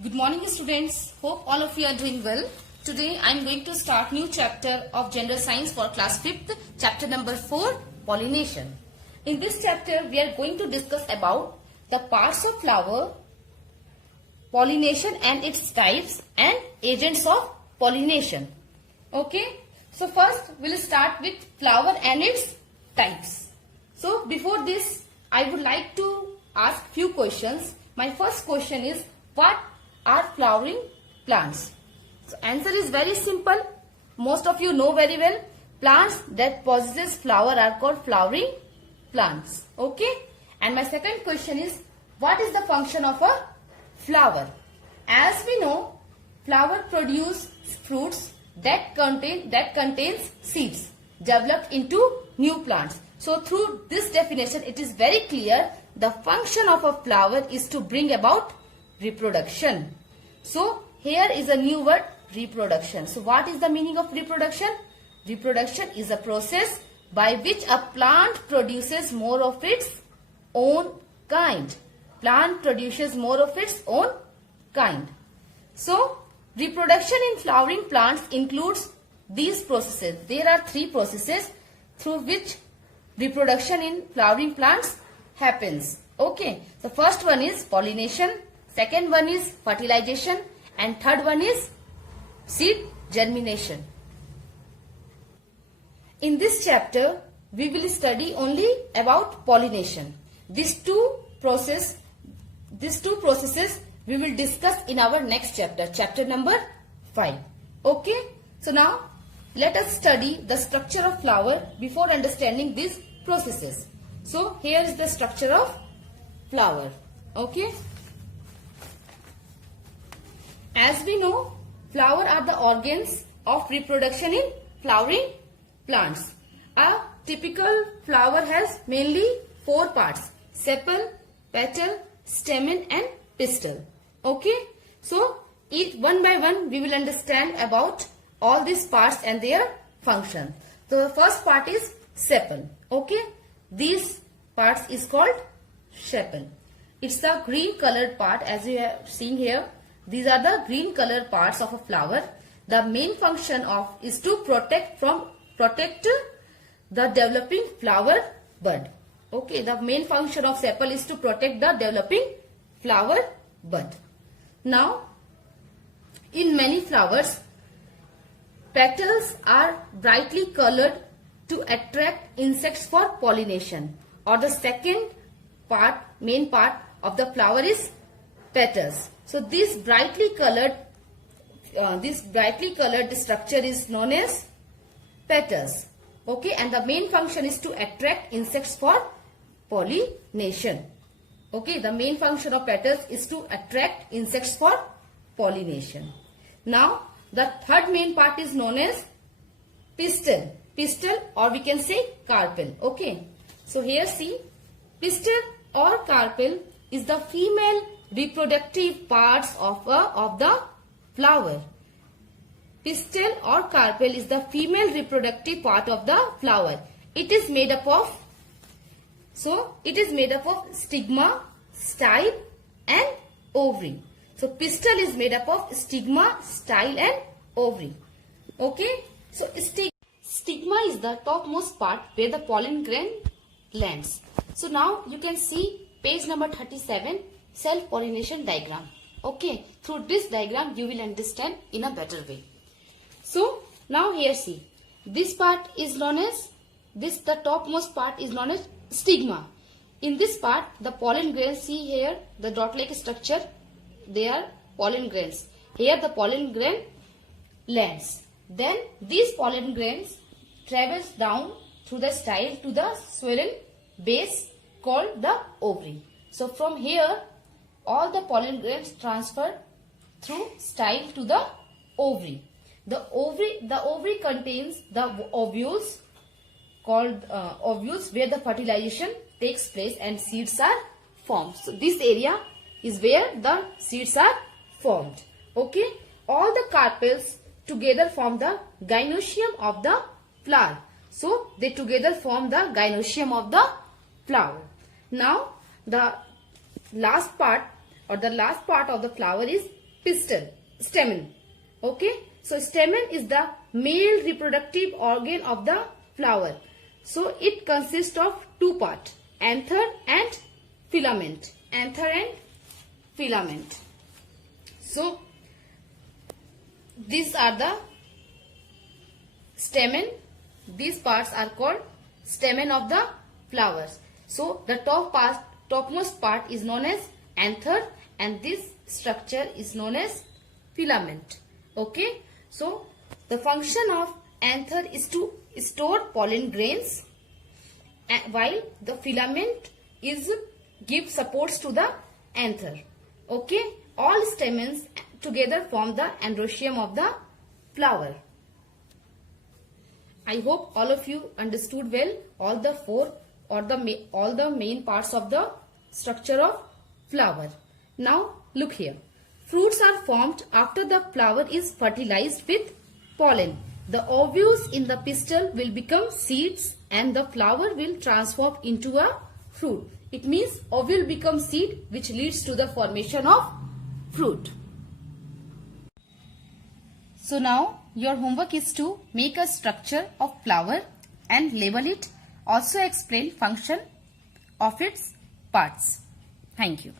Good morning students. Hope all of you are doing well. Today I am going to start new chapter of General Science for class 5th, chapter number 4, pollination. In this chapter we are going to discuss about the parts of flower, pollination and its types and agents of pollination. Okay. So first we will start with flower and its types. So before this I would like to ask few questions. My first question is, what are flowering plants? So answer is very simple. Most of you know very well. Plants that possesses flower are called flowering plants. Okay. And my second question is, what is the function of a flower? As we know, flower produce fruits that contains seeds developed into new plants. So through this definition, it is very clear the function of a flower is to bring about reproduction. So here is a new word, reproduction. So what is the meaning of reproduction? Reproduction is a process by which a plant produces more of its own kind. Plant produces more of its own kind. So reproduction in flowering plants includes these processes. There are three processes through which reproduction in flowering plants happens. Okay. The first one is pollination, second one is fertilization, and third one is seed germination. In this chapter, we will study only about pollination. These two processes we will discuss in our next chapter, chapter number 5. Okay. So now let us study the structure of flower before understanding these processes. So here is the structure of flower. Okay. As we know, flower are the organs of reproduction in flowering plants. A typical flower has mainly 4 parts: sepal, petal, stamen and pistil. Okay. So each one by one we will understand about all these parts and their function. So the first part is sepal. Okay. These parts is called sepal. It's the green colored part, as you have seen here. These are the green colored parts of a flower. The main function of is to protect the developing flower bud. Okay, the main function of sepal is to protect the developing flower bud. Now, in many flowers, petals are brightly colored to attract insects for pollination. Or the second part, main part of the flower is petals. So this brightly colored structure is known as petals. Okay, and the main function is to attract insects for pollination. Okay, the main function of petals is to attract insects for pollination. Now, the third main part is known as pistil. Pistil, or we can say carpel. Okay, so here see, pistil or carpel is the female reproductive parts of the flower. Pistil or carpel is the female reproductive part of the flower. It is made up of stigma, style and ovary. So pistil is made up of stigma, style and ovary. Okay. So stigma is the topmost part where the pollen grain lands. So now you can see page number 37, self-pollination diagram. Okay. Through this diagram you will understand in a better way. So now here see, this part is known as, the topmost part is known as stigma. In this part, the pollen grains, see here, the dot-like structure, they are pollen grains. Here the pollen grain lands. Then these pollen grains travels down through the style to the swollen base called the ovary. So from here, all the pollen grains transfer through style to the ovary. The ovary contains the ovules called ovules, where the fertilization takes place and seeds are formed. So this area is where the seeds are formed. Okay. All the carpels together form the gynoecium of the flower. So they together form the gynoecium of the flower. Now the last part of the flower is pistil, stamen. Okay, so stamen is the male reproductive organ of the flower. So it consists of two parts, anther and filament. Anther and filament. So these are the stamen. These parts are called stamen of the flowers. So the topmost part is known as anther, and this structure is known as filament. Okay, so the function of anther is to store pollen grains, while the filament is give supports to the anther. Okay, all stamens together form the androecium of the flower. I hope all of you understood well all the four or all the main parts of the structure of flower. Now look here. Fruits are formed after the flower is fertilized with pollen. The ovules in the pistil will become seeds and the flower will transform into a fruit. It means ovule becomes seed, which leads to the formation of fruit. So now your homework is to make a structure of flower and label it. Also explain function of its parts. Thank you.